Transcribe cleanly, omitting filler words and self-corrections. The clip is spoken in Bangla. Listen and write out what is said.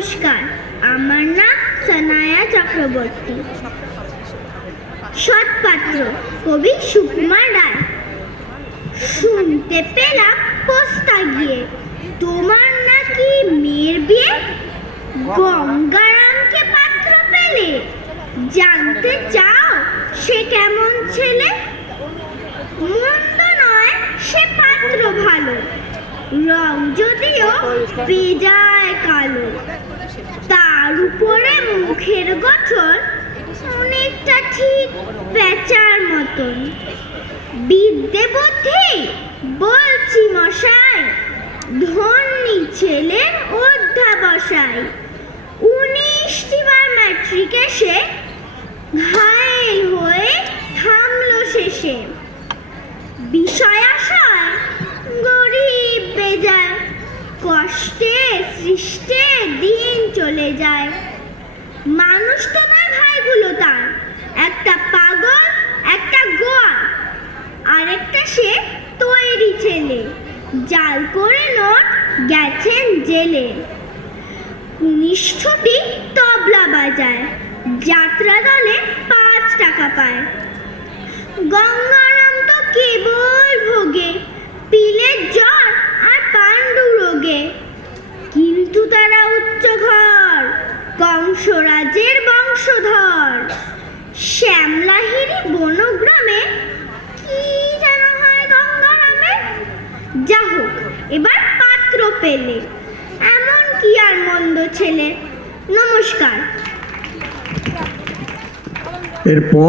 নমস্কার, আমার নাম সানায়া চক্রবর্তী। সৎপাত্র কবি সুকুমার রায়। শুনতে পেলাম পোস্তা গিয়ে তোমার নাকি মেয়ের বিয়ে, গঙ্গারামকে পাত্র পেলে, জানতে চাও সে কেমন ছেলে? মন্দ নয় সে পাত্র ভালো, রং যদিও বেজায় কালো, তার উপরে মুখের গঠন অনেকটা ঠিক পেঁচার মতন। বিদ্যে বুদ্ধি বলছি মশাই, ধন্যী ছেলের অধ্যাবসায়। 19টি বার ম্যাট্রিক এসে ঘায়েল হয়ে থামলো শেষে। বিষয় আশায় গরিব বেজায়, কষ্টে সৃষ্টে দিন চলে যায়। মানুষ তো নয় ভাইগুলো তার, একটা পাগল একটা গোয়ার, আরেকটা সে তৈরি ছেলে, জাল করে নোট গেছেন জেলে। 19টি তবলা বাজায়, যাত্রা দলে 5 টাকা পায়। গঙ্গারাম তো কেবল ভোগে পিলের জ্বর আর পাণ্ডু রোগে, কিন্তু তারা উচ্চ ঘর, কংসরাজের বংশধর। শ্যামলাহিরি বনগ্রামে কি যেন হয় গঙ্গারামের। যা হোক, এবার পাত্র পেলে, এমন কি আর মন্দ ছেলে। নমস্কার। এরপর